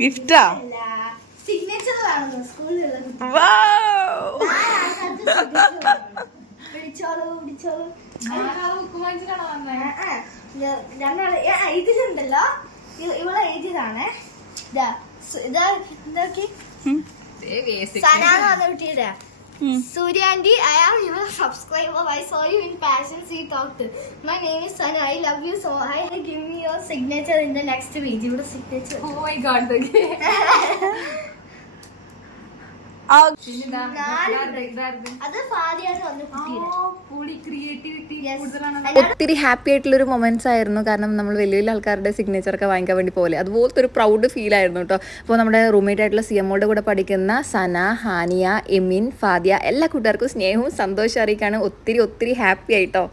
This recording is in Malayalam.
ഗിഫ്റ്റാ? സിഗ്നേച്ചർ വേണം സ്കൂളിലുള്ള. ഇതിലുണ്ടല്ലോ ഇവളെ എഴുതിയതാണ്. സനാന്ന് പറഞ്ഞ കുട്ടിയുടെ Surya Aunty, I am your subscriber. I saw you in Passion Sea Talked. My name is Sana. I love you so much. Give me your signature in the next video. Your signature. Oh my god. അത് ഫാദിയാണ് വന്ന കുട്ടിയുടെ. ഒത്തിരി ഹാപ്പി ആയിട്ടുള്ളൊരു മൊമെന്റ്സ് ആയിരുന്നു. കാരണം നമ്മൾ വലിയ വലിയ ആൾക്കാരുടെ സിഗ്നേച്ചർ ഒക്കെ വാങ്ങിക്കാൻ വേണ്ടി പോലെ അതുപോലത്തെ ഒരു പ്രൗഡ് ഫീൽ ആയിരുന്നു കേട്ടോ. അപ്പോൾ നമ്മുടെ റൂംമേറ്റ് ആയിട്ടുള്ള CMOയുടെ കൂടെ പഠിക്കുന്ന സന, ഹാനിയ, എമിൻ, ഫാദിയ എല്ലാ കൂട്ടുകാർക്കും സ്നേഹവും സന്തോഷം അറിയിക്കാണ്. ഒത്തിരി ഹാപ്പി ആയിട്ടോ.